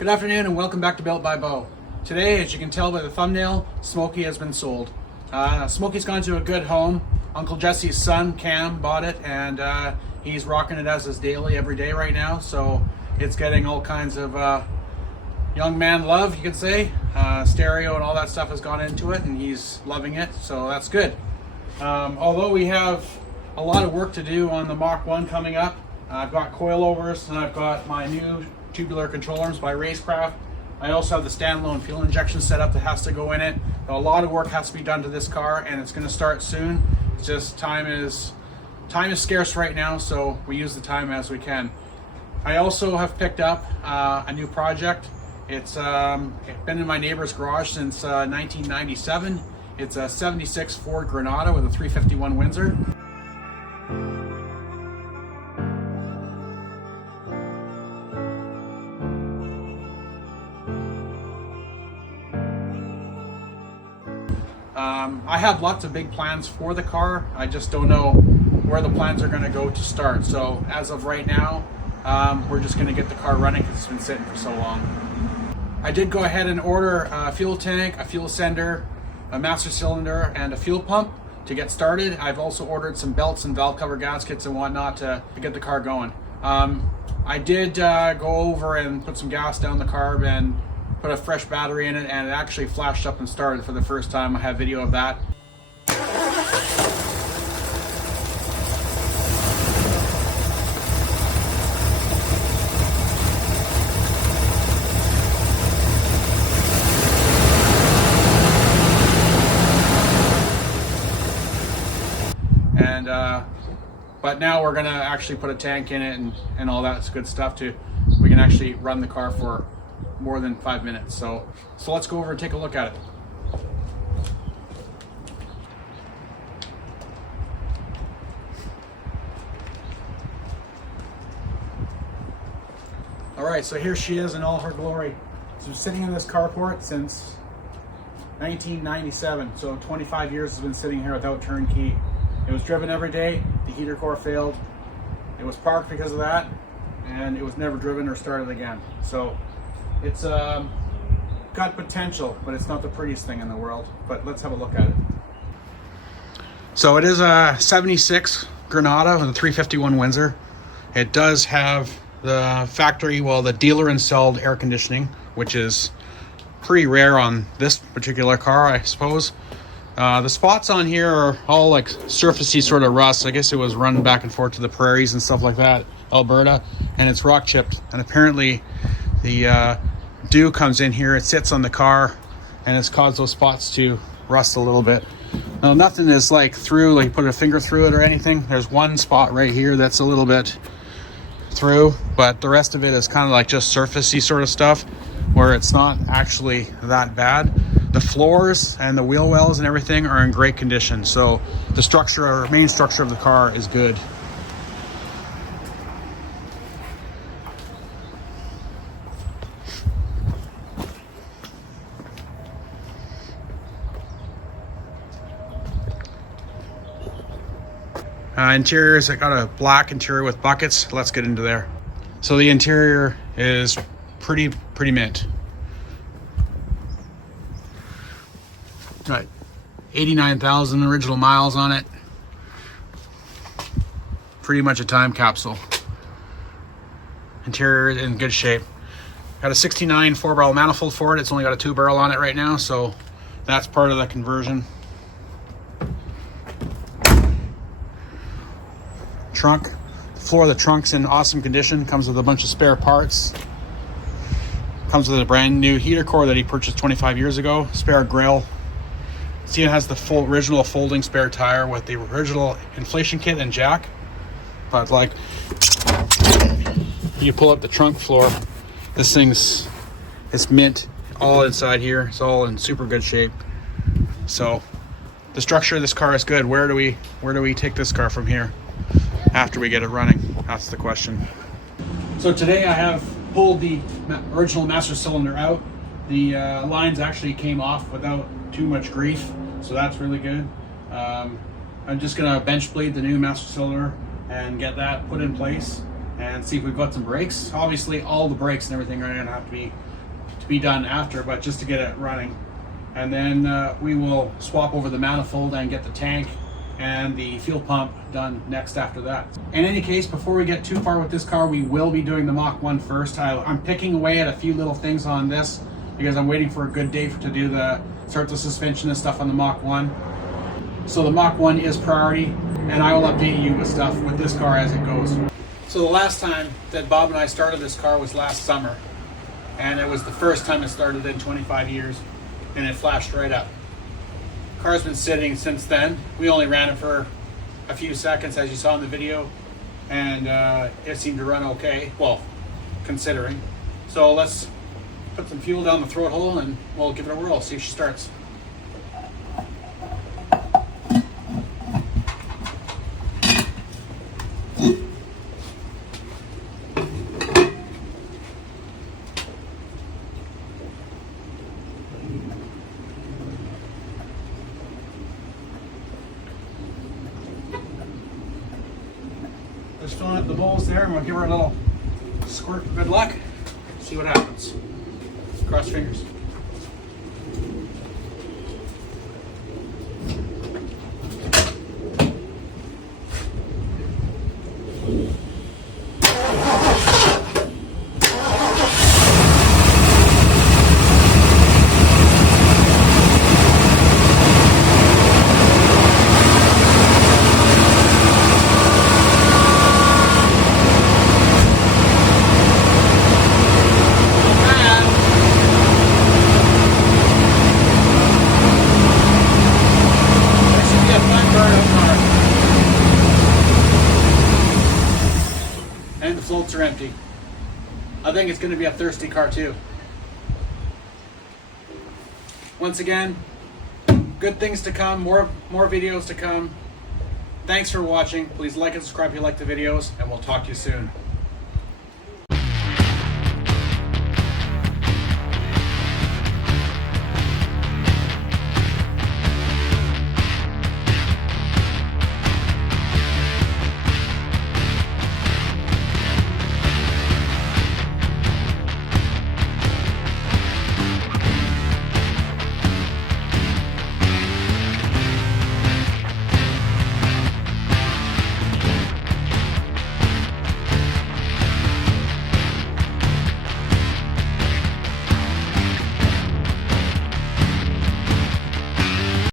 Good afternoon and welcome back to Built by Bo. Today, as you can tell by the thumbnail, Smokey has been sold. Smokey's gone to a good home. Uncle Jesse's son, Cam, bought it and he's rocking it as his daily every day right now. So it's getting all kinds of young man love, you could say. Stereo and all that stuff has gone into it and he's loving it, so that's good. Although we have a lot of work to do on the Mach 1 coming up, I've got coilovers and I've got my new tubular control arms by Racecraft. I also have the standalone fuel injection setup that has to go in it. A lot of work has to be done to this car and it's going to start soon. It's just time is scarce right now, so we use the time as we can. I also have picked up a new project. It's been in my neighbor's garage since 1997. It's a 76 Ford Granada with a 351 Windsor. I have lots of big plans for the car. I just don't know where the plans are going to go to start. So as of right now, we're just going to get the car running because it's been sitting for so long. I did go ahead and order a fuel tank, a fuel sender, a master cylinder, and a fuel pump to get started. I've also ordered some belts and valve cover gaskets and whatnot to get the car going. I did go over and put some gas down the carb and put a fresh battery in it, and it actually flashed up and started for the first time. I have video of that. But now we're gonna actually put a tank in it and all that good stuff we can actually run the car for more than 5 minutes. So let's go over and take a look at it. All right, so here she is in all her glory. So sitting in this carport since 1997. So 25 years has been sitting here without turnkey. It was driven every day. The heater core failed. It was parked because of that, and it was never driven or started again. So it's got potential, but it's not the prettiest thing in the world. But let's have a look at it. So it is a 76 Granada with a 351 Windsor. It does have the factory, the dealer installed air conditioning, which is pretty rare on this particular car, I suppose. The spots on here are all like surfacey sort of rust. I guess it was run back and forth to the prairies and stuff like that, Alberta, and it's rock chipped. And apparently the dew comes in here, it sits on the car, and it's caused those spots to rust a little bit. Now, nothing is like you put a finger through it or anything. There's one spot right here that's a little bit through, but the rest of it is kind of like just surfacey sort of stuff where it's not actually that bad. The floors and the wheel wells and everything are in great condition, so the structure or main structure of the car is good. Interiors, I got a black interior with buckets. Let's get into there. So the interior is pretty mint. Got 89,000 original miles on it. Pretty much a time capsule. Interior in good shape. Got a 69 4-barrel manifold for it. It's only got a 2-barrel on it right now, so that's part of the conversion. Trunk. The floor of the trunk's in awesome condition. Comes with a bunch of spare parts. Comes with a brand new heater core that he purchased 25 years ago. Spare grill. See, it has the original folding spare tire with the original inflation kit and jack. But like, you pull up the trunk floor, this it's mint all inside here. It's all in super good shape. So the structure of this car is good. Where do we take this car from here after we get it running? That's the question. So today I have pulled the original master cylinder out. The lines actually came off without too much grief, so that's really good. I'm just gonna bench bleed the new master cylinder and get that put in place and see if we've got some brakes. Obviously all the brakes and everything are gonna have to be be done after, but just to get it running. And then we will swap over the manifold and get the tank and the fuel pump done next after that. In any case, before we get too far with this car, we will be doing the Mach 1 first. I'm picking away at a few little things on this because I'm waiting for a good day to do start the suspension and stuff on the Mach 1. So the Mach 1 is priority, and I will update you with stuff with this car as it goes. So the last time that Bob and I started this car was last summer, and it was the first time it started in 25 years, and it flashed right up. Car's been sitting since then. We only ran it for a few seconds, as you saw in the video, and it seemed to run okay, well, considering. So let's put some fuel down the throat hole and we'll give it a whirl, see if she starts. Just filling up the bowls there, and we'll give her a little squirt for good luck. See what happens. Cross fingers. And the floats are empty. I think it's going to be a thirsty car too. Once again, good things to come, more videos to come. Thanks for watching. Please like and subscribe if you like the videos, and we'll talk to you soon.